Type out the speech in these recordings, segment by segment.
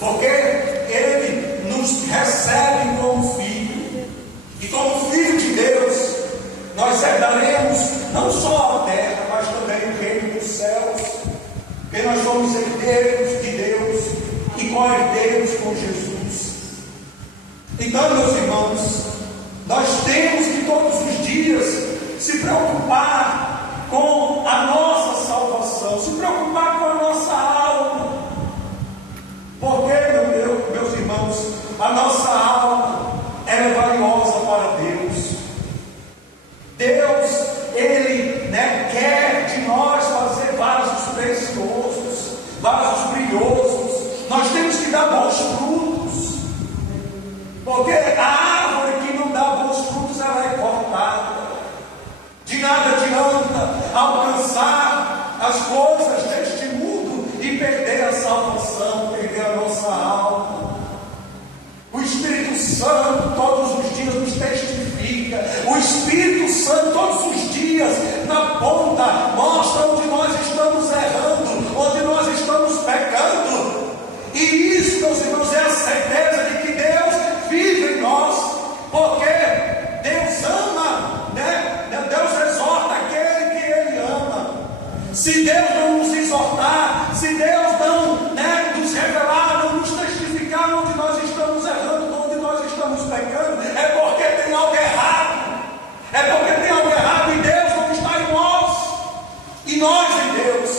porque Ele nos recebe como filho, e como filho de Deus, nós herdaremos não só a terra, mas também o reino dos céus, porque nós somos herdeiros de Deus e co-herdeiros com Jesus. Então, meus irmãos, nós temos que todos os dias se preocupar com a nossa salvação, se preocupar com a nossa alma, porque, meus irmãos, a nossa alma é valiosa para Deus. Deus, Ele quer de nós fazer vasos preciosos, vasos brilhosos. Nós temos que dar bons frutos, porque a árvore que não dá bons frutos, ela é cortada. De nada adianta alcançar as coisas deste mundo e perder a salvação, perder a nossa alma. O Espírito Santo todos os dias nos testifica. O Espírito Santo todos os dias na ponta mostra onde nós estamos errando, onde nós estamos pecando. E isso, meus irmãos, é a certeza de que Deus vive em nós, porque Deus ama, Deus exorta aquele que Ele ama. Se Deus não nos exortar, se Deus não nos revelar, não nos testificar onde nós estamos errando, onde nós estamos pecando, é porque tem algo errado. É porque tem algo errado e Deus não está em nós, e nós em Deus.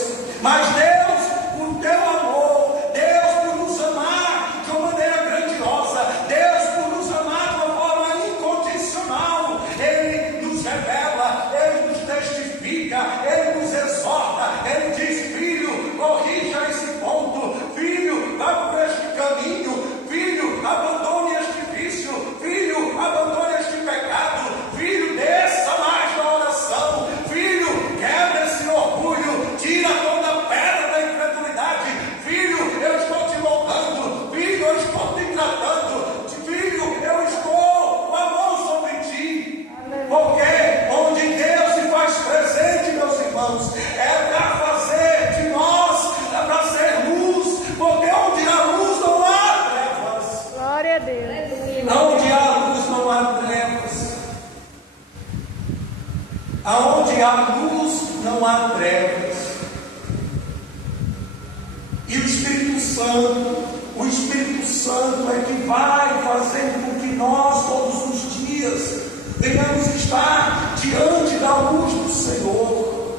Mas Deus, por teu amor, Deus por nos amar de uma maneira grandiosa, Deus por nos amar de uma forma incondicional, Ele nos revela, Ele nos testifica, Ele nos exorta, Ele diz: filho, corrija esse ponto, filho, vá por este caminho, filho, abandone este vício, filho, abandone este pecado, filho, desça mais na oração, filho, quebra esse orgulho, tira toda a pedra da incredulidade, filho, eu estou te louvando, filho, eu estou te tratando, filho, eu estou com a mão sobre ti. Porque onde Deus se faz presente, meus irmãos, é para fazer de nós, é para ser luz, porque onde há luz não há trevas. Glória a Deus. Onde há luz não há trevas. Aonde há luz não há trevas. E o Espírito Santo é que vai fazer com que nós todos os dias venhamos estar diante da luz do Senhor.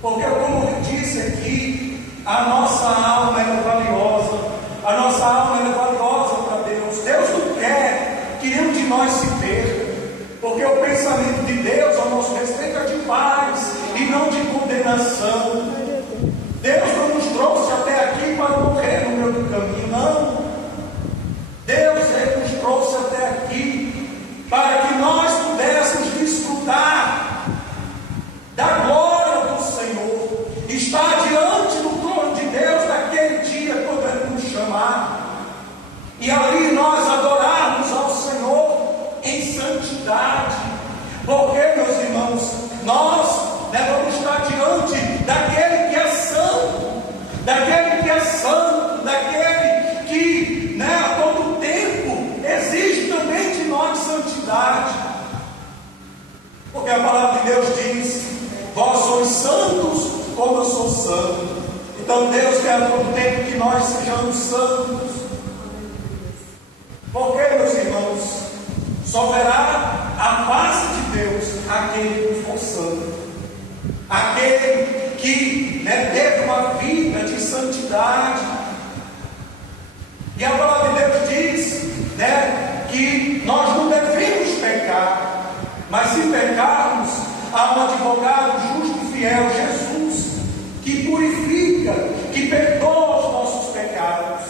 Porque, como eu disse aqui, a nossa alma é valiosa. A nossa alma é valiosa para Deus. Deus não quer que nenhum de nós se perca, porque o pensamento de Deus ao nosso respeito é de paz e não de condenação. Deus não nos trouxe até aqui para morrer no meio do caminho, não. Deus nos trouxe até aqui para que nós pudéssemos desfrutar da glória do Senhor, estar diante do trono de Deus naquele dia quando Ele nos chamar, e ali nós adorarmos ao Senhor em santidade. Porque, meus irmãos, nós vamos estar diante daquele que é santo, daquele que é santo, daquele que a todo tempo exige também de nós santidade. Porque a palavra de Deus diz: vós sois santos como eu sou santo. Então Deus quer a todo tempo que nós sejamos santos. Porque, meus irmãos, só verá a face de Deus aquele que for santo, aquele que teve uma vida de santidade. E a palavra de Deus diz que nós não devemos pecar, mas se pecarmos, há um advogado justo e fiel, Jesus, que purifica, que perdoa os nossos pecados.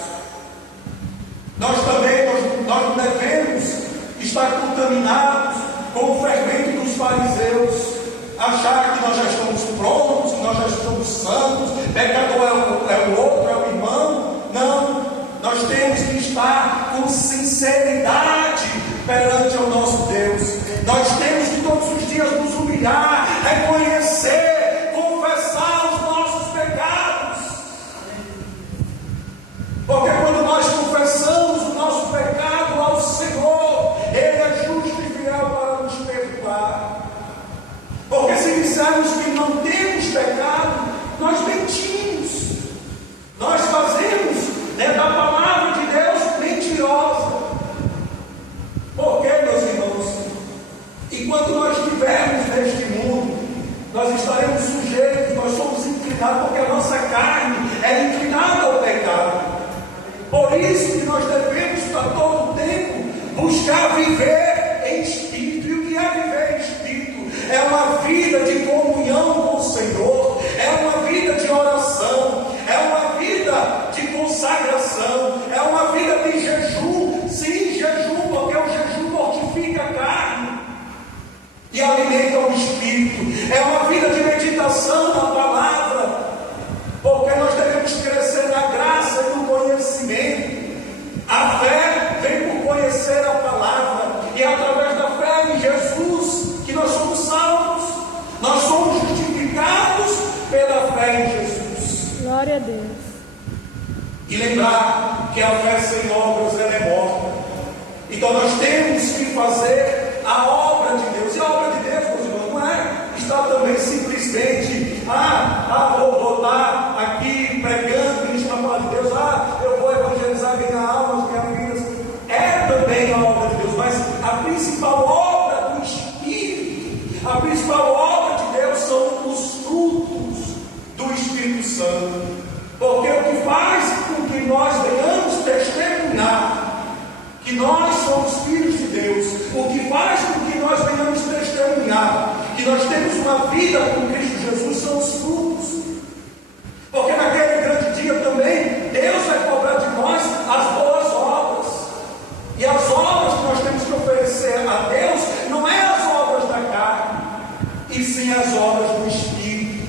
Nós também nós não devemos estar contaminados com o fermento dos fariseus, achar que nós já estamos prontos, que nós já estamos santos, pecador é o outro, é o irmão. Não, nós temos que estar com sinceridade perante o nosso Deus. Nós temos que todos os dias nos humilhar, reconhecer, confessar os nossos pecados. Porque quando nós Por isso que nós devemos a todo tempo buscar viver em Espírito. E o que é viver em Espírito? É uma vida de comunhão com o Senhor, é uma vida de oração, é uma vida de consagração, é uma vida de jejum. Sim, jejum, porque o jejum mortifica a carne e alimenta o Espírito. É uma vida de meditação na palavra, porque nós devemos crescer na graça e no conhecimento. A fé vem por conhecer a palavra, e é através da fé em Jesus que nós somos salvos. Nós somos justificados pela fé em Jesus. Glória a Deus. E lembrar que a fé sem obras ela é morta. Então nós temos que fazer a obra de Deus. E a obra de Deus, meus irmãos, não é estar também simplesmente vou estar aqui pregando, ministrando a palavra de Deus, eu vou evangelizar, ganhar almas, ganhar vidas. É também a obra de Deus, mas a principal obra do Espírito, a principal obra de Deus são os frutos do Espírito Santo. Porque o que faz com que nós venhamos testemunhar que nós somos filhos de Deus, o que faz com que nós venhamos testemunhar que nós temos uma vida com Cristo Jesus, são os frutos. Porque naquele grande dia também Deus vai cobrar de nós as boas obras. E as obras que nós temos que oferecer a Deus não é as obras da carne, e sim as obras do Espírito,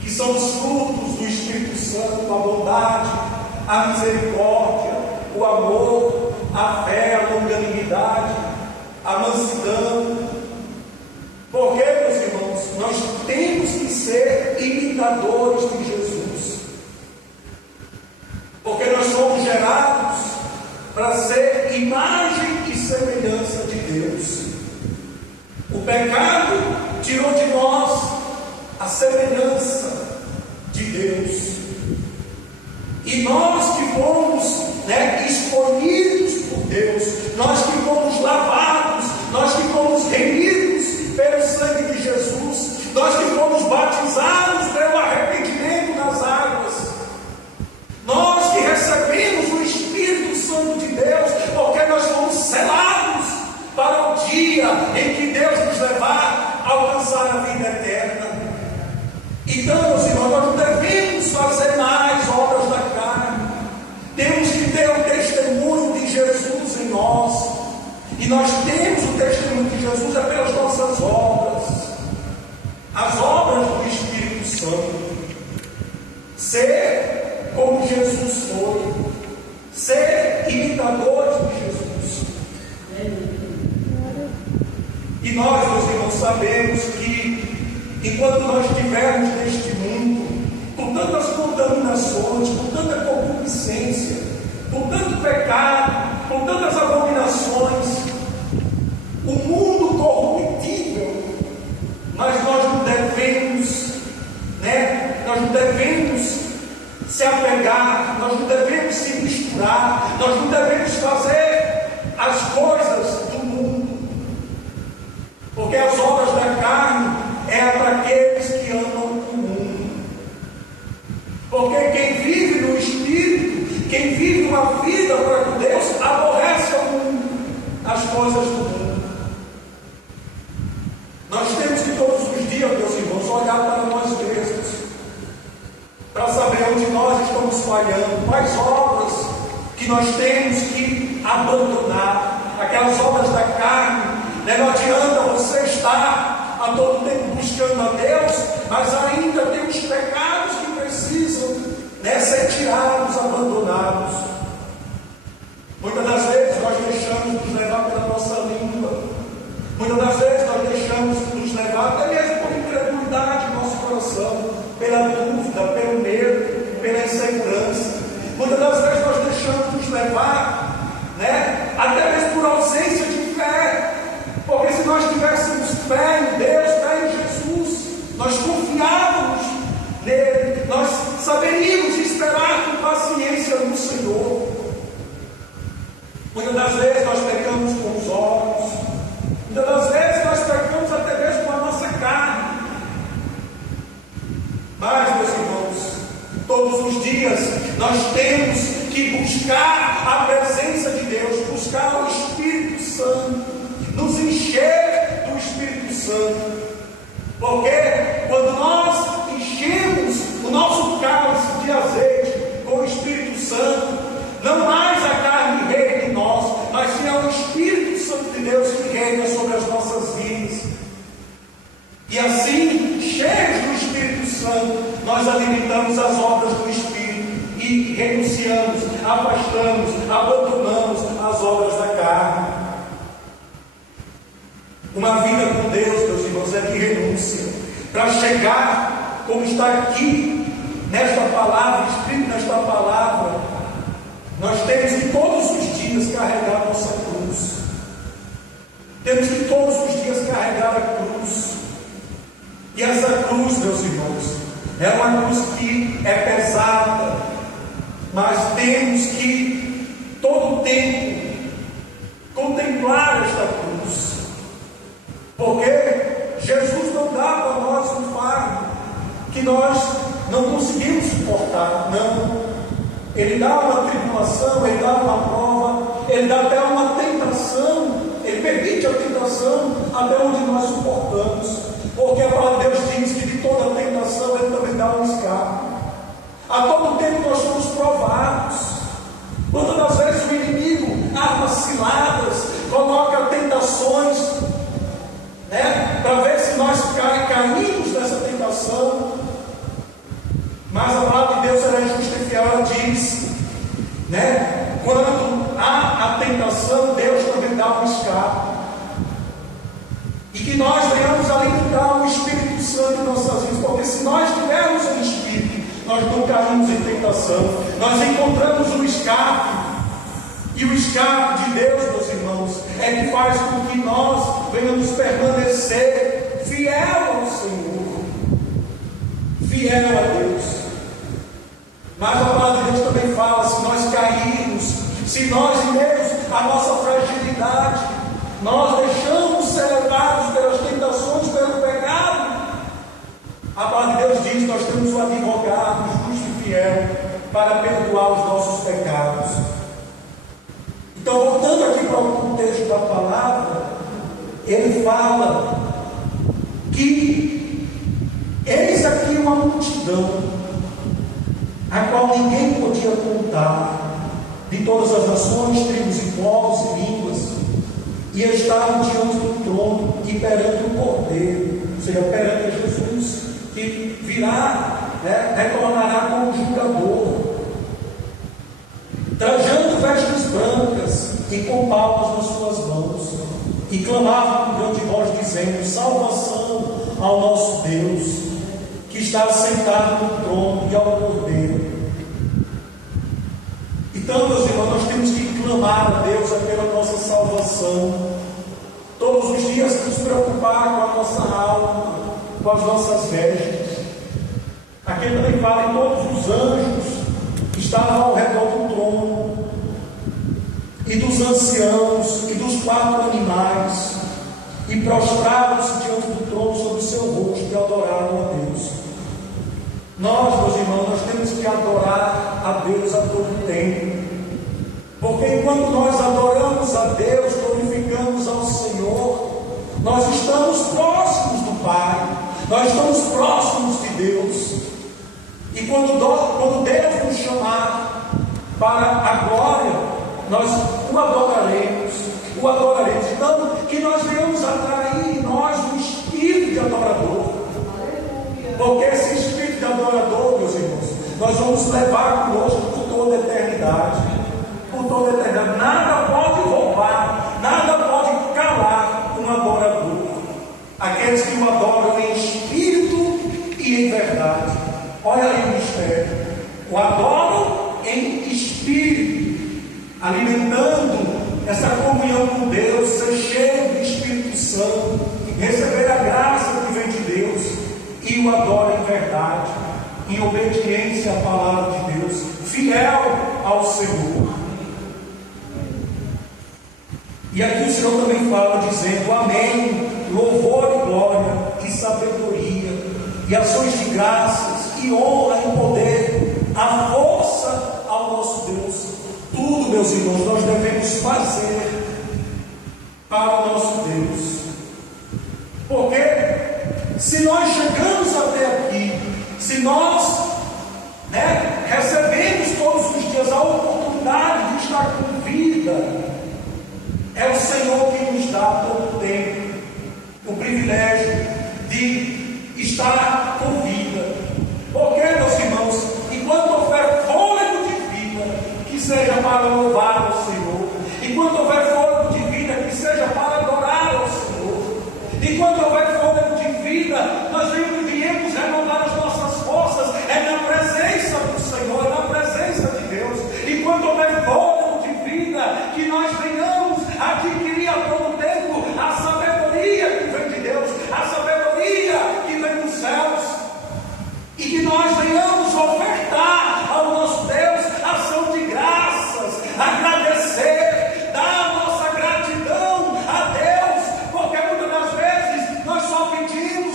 que são os frutos do Espírito Santo: a bondade, a misericórdia, o amor, a fé, a longanimidade, a mansidão. Porque, meus irmãos, nós temos que ser imitadores de Jesus. Porque nós somos gerados para ser imagem e semelhança de Deus. O pecado tirou de nós a semelhança de Deus. E nós que fomos escolhidos por Deus, nós que fomos lavados, nós que fomos remidos pelo sangue de Jesus, nós que fomos batizados pelo arrependimento nas águas, nós que recebemos o Espírito Santo de Deus, porque nós fomos selados para o dia em que Deus nos levar a alcançar a vida eterna. Então, meus irmãos, nós não devemos fazer mais obras da carne. Temos que ter o testemunho de Jesus em nós. E nós temos o testemunho de Jesus pelas nossas obras, as obras do Espírito Santo. Ser como Jesus foi, ser imitadores de Jesus. E nós, meus irmãos, sabemos que enquanto nós estivermos neste mundo, com tantas contaminações, com tanta concupiscência, com tanto pecado, com tantas abominações, o mundo corruptível, mas nós não devemos se apegar, nós não devemos se misturar, nós não devemos fazer as coisas do mundo, porque as obras da carne é para aqueles que amam o mundo. Porque quem vive no Espírito, quem vive uma vida para com Deus, aborrece o mundo, as coisas do mundo. Nós temos que todos os dias, meus irmãos, olhar para nós mesmos, para saber onde nós estamos falhando, quais obras que nós temos que abandonar, aquelas obras da carne. Não adianta você estar a todo tempo buscando a Deus, mas ainda tem os pecados que precisam ser tirados, abandonados. Muitas das vezes nós deixamos nos levar pela nossa língua, muitas das vezes nós deixamos nos levar até mesmo por incredulidade no nosso coração, pela dúvida, pelo medo, pela insegurança. Muitas das vezes nós deixamos nos levar, até mesmo por ausência de fé, porque se nós tivéssemos fé em Deus, fé em Jesus, nós confiávamos nele, nós saberíamos esperar com paciência no Senhor. Muitas das vezes nós pecamos com os olhos, muitas das vezes nós pecamos até mesmo com a nossa carne. Mas, meus irmãos, todos os dias nós temos que buscar buscar a presença de Deus, buscar o Espírito Santo, nos encher do Espírito Santo. Porque quando nós enchemos o nosso cálice de azeite com o Espírito Santo, não mais a carne reina em nós, mas sim é o Espírito Santo de Deus que reina sobre as nossas vidas. E assim, cheios do Espírito Santo, nós alimentamos as obras do Espírito e renunciamos, afastamos, abandonamos as obras da carne. Uma vida com Deus, meus irmãos, é de renúncia. Para chegar, como está aqui, nesta palavra, escrito nesta palavra, nós temos que todos os dias carregar a nossa cruz. Temos que todos os dias carregar a cruz. E essa cruz, meus irmãos, é uma cruz que é pesada, mas temos que, todo o tempo, contemplar esta cruz. Porque Jesus não dá para nós um fardo que nós não conseguimos suportar, não. Ele dá uma tribulação, Ele dá uma prova, Ele dá até uma tentação, Ele permite a tentação até onde nós suportamos. Porque a palavra de Deus diz que de toda tentação Ele também dá um escape. A todo tempo nós somos provados. Quantas das vezes o inimigo, armas ciladas, coloca tentações, para ver se nós caímos nessa tentação. Mas a palavra de Deus, ela é justa e fiel, ela diz, quando há a tentação, Deus também dá um escape. E que nós venhamos alimentar o Espírito Santo em nossas vidas, porque se nós tivermos o Espírito, nós não caímos em tentação, nós encontramos um escape. E o escape de Deus, meus irmãos, é que faz com que nós venhamos permanecer fiel ao Senhor, fiel a Deus. Mas a palavra de Deus também fala, se nós cairmos, se nós em Deus, a nossa fragilidade, nós deixamos ser levados pelas tentações, pelo pecado, a palavra de Deus diz, nós temos o advogado, justo e fiel, para perdoar os nossos pecados. Então, voltando aqui para o contexto da palavra, ele fala que eis aqui uma multidão, a qual ninguém podia contar, de todas as nações, tribos e povos e línguas, e estavam diante do trono e perante o Cordeiro, ou seja, perante Jesus, que virá, retornará como julgador, trajando vestes brancas e com palmas nas suas mãos, e clamavam com grande voz, dizendo: salvação ao nosso Deus, que está sentado no trono, e ao Cordeiro. Então, meus irmãos, nós temos que clamar a Deus pela nossa salvação, todos os dias nos preocupar com a nossa alma, com as nossas vestes. Aqui também fala em todos os anjos que estavam ao redor do trono, e dos anciãos, e dos 4 animais, e prostraram-se diante do trono sobre o seu rosto, e adoraram a Deus. Nós, meus irmãos, nós temos que adorar a Deus a todo tempo, porque enquanto nós adoramos a Deus, glorificamos ao Senhor, nós estamos próximos do Pai, nós estamos próximos de Deus. E quando Deus nos chamar para a glória, nós o adoraremos. Então, que nós venhamos atrair em nós um espírito de adorador. Porque esse espírito de adorador, meus irmãos, nós vamos levar conosco por toda a eternidade. Por toda a eternidade. Nada pode roubar, nada pode calar um adorador. Aqueles que o adoram em espírito e em verdade. Olha aí o mistério. O adoram em espírito, alimentando essa comunhão com Deus, ser cheio do Espírito Santo, receber a graça que vem de Deus, e o adora em verdade, em obediência à palavra de Deus, fiel ao Senhor. E aqui o Senhor também fala dizendo: amém, louvor e glória, e sabedoria, e ações de graças, e honra e poder, a força ao nosso Deus, meus irmãos, nós devemos fazer para o nosso Deus. Porque se nós chegamos até aqui, se nós recebemos todos os dias a oportunidade de estar com vida, é o Senhor que nos dá todo o tempo o privilégio de estar com vida. Porque, meus irmãos, enquanto houver fôlego de vida, que seja para louvar ao Senhor. Enquanto houver fôlego de vida, que seja para adorar ao Senhor. Enquanto houver fôlego de vida, nós viemos renovar as nossas forças. É na presença do Senhor, é na presença de Deus. Enquanto houver fôlego de vida, que nós venhamos adquirir a todo tempo a sabedoria que vem de Deus, a sabedoria que vem dos céus. E que nós venhamos ofertar ao nosso Deus ação de graças, agradecer, dar a nossa gratidão a Deus, porque muitas das vezes nós só pedimos,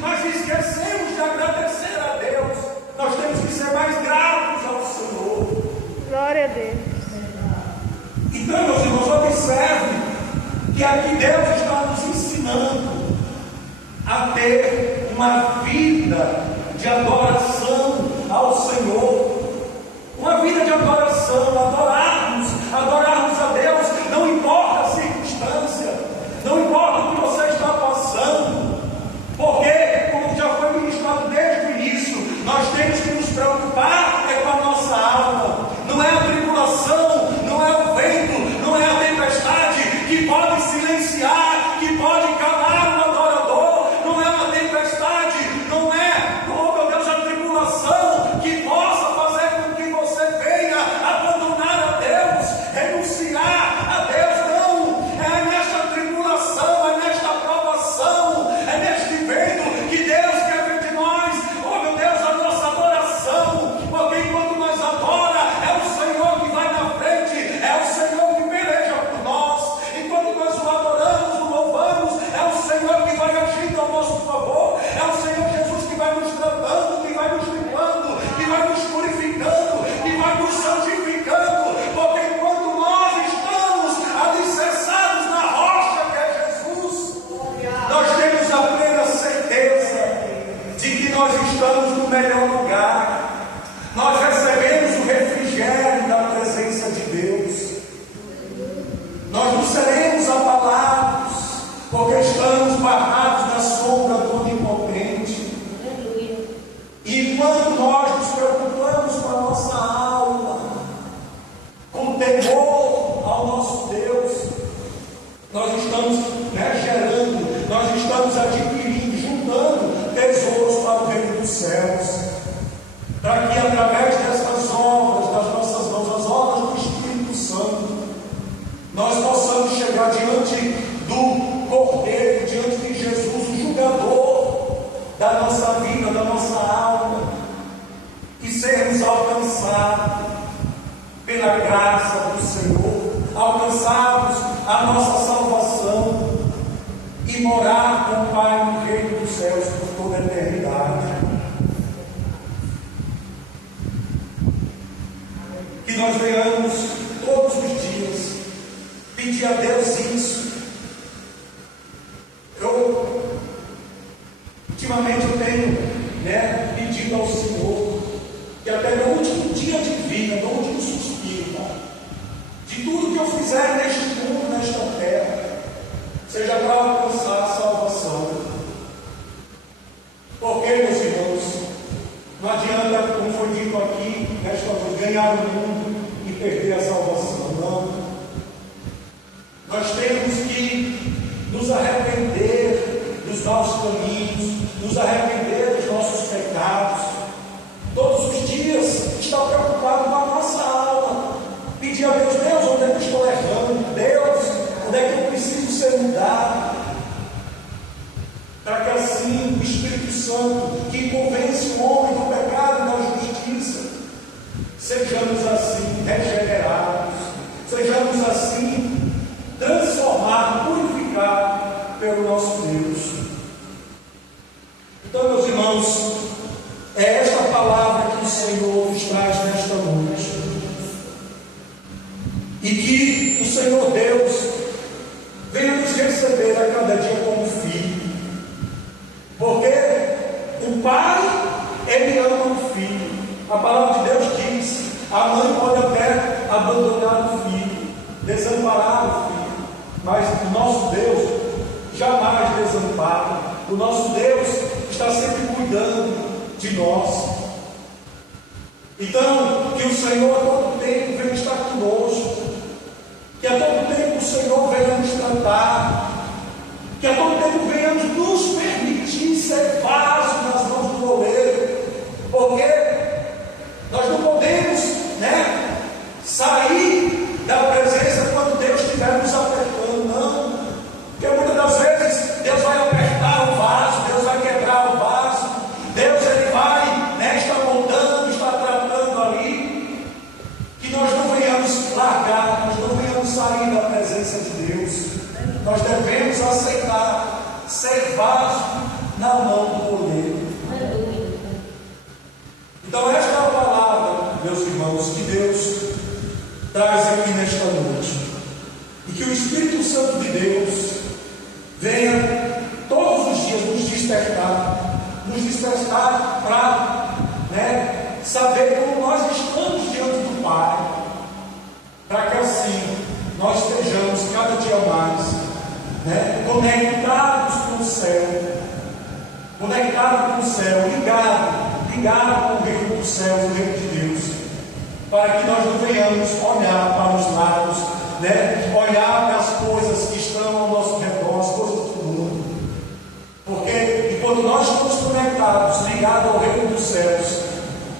mas esquecemos de agradecer a Deus. Nós temos que ser mais gratos ao Senhor. Glória a Deus. Então, meus irmãos, observe que aqui Deus está nos ensinando a ter uma vida de adoração ao Senhor, uma vida de adoração, adorarmos a Deus, não importa a circunstância, não importa o que você está passando, porque, como já foi ministrado desde o início, nós temos que nos preocupar com a nossa alma. Não é a tribulação, não é o vento, não é a tempestade que pode silenciar, que pode calar o adorador. Não é uma tempestade, não é, oh meu Deus, a tribulação que possa fazer com que você venha abandonar a Deus, renunciar a Deus. Não, é nesta tribulação, é nesta provação, é neste vento que Deus quer ver de nós, oh meu Deus, a nossa adoração. Porque enquanto nós adora, é o Senhor que vai na frente, é o Senhor que peleja por nós. Enquanto nós o adoramos, o louvamos, é o Senhor que vai agindo ao nosso favor, é o Senhor Jesus que vai nos tratando, que vai nos limpando, que vai nos purificando, que vai nos santificando. Porque enquanto nós estamos alicerçados na rocha que é Jesus, nós temos a plena certeza de que nós estamos no melhor lugar. Nós recebemos o refrigério da presença de Deus. Nós não seremos abalados, porque estamos barrados na sombra do Onipotente. E quando nós nos preocupamos com a nossa alma, com temor ao nosso Deus, nós estamos gerando, nós estamos adquirindo, juntando tesouros para o reino dos céus, para que através dessas obras das nossas mãos, as obras do Espírito Santo, nós possamos chegar diante do Cordeiro, diante de Jesus, o julgador da nossa vida, da nossa alma, e sermos alcançados pela graça do Senhor, alcançarmos a nossa salvação e morar com o Pai no reino dos céus por toda a eternidade. Que nós venhamos todos os dias pedir a Deus isso. Ultimamente eu tenho pedido ao Senhor que até meu último dia de vida, meu último suspiro, de tudo que eu fizer neste mundo, nesta terra, seja para alcançar a salvação. Porque, meus irmãos, não adianta, como foi dito aqui, nesta vez, ganhar o mundo e perder a salvação. Não. Nós temos que nos arrepender dos nossos caminhos, nos arrepender dos nossos pecados. Todos os dias estar preocupado com a nossa alma. Pedir a Deus, Deus, onde é que eu estou errando? Deus, onde é que eu preciso ser mudado? Para que assim o Espírito Santo, que convence o homem do pecado e da justiça, sejamos assim regenerados, sejamos assim transformados, purificados pelo nosso Deus. Então, meus irmãos, é esta palavra que o Senhor nos traz nesta noite. Senhor Deus venha nos receber a cada dia como filho, porque o Pai, Ele ama o filho. A palavra de Deus diz: a mãe pode até abandonar o filho, desamparar o filho, mas o nosso Deus jamais desampara. O nosso Deus está sempre cuidando de nós. Então, que o Senhor a todo tempo venha estar conosco, que a todo tempo o Senhor venha nos tratar, que a todo tempo venha nos permitir ser vasos nas mãos do oleiro, porque nós não podemos, sair da presença quando Deus estiver nos apertando, não, porque muitas das vezes Deus vai apertar o vaso, Deus vai quebrar o vaso, Deus Ele vai, estar moldando, estar tratando ali, que nós não venhamos largar, nós não venhamos sair da presença de Deus. Nós devemos aceitar ser vaso na mão do oleiro. Então esta é a palavra, meus irmãos, que Deus traz aqui nesta noite, e que o Espírito Santo de Deus venha todos os dias nos despertar para saber como nós estamos diante do Pai, para que assim nós estejamos cada dia mais conectados com o céu, ligado com o reino dos céus, o reino de Deus, para que nós não venhamos olhar para os lados, olhar para as coisas que estão ao nosso redor, as coisas do mundo, porque enquanto nós estamos conectados, ligados ao reino dos céus,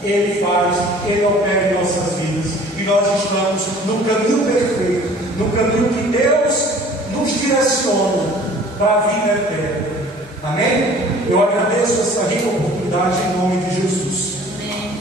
Ele opera em nossas vidas, e nós estamos no caminho perfeito, no caminho que Deus nos direciona para a vida eterna. Amém? Eu agradeço essa rica oportunidade em nome de Jesus.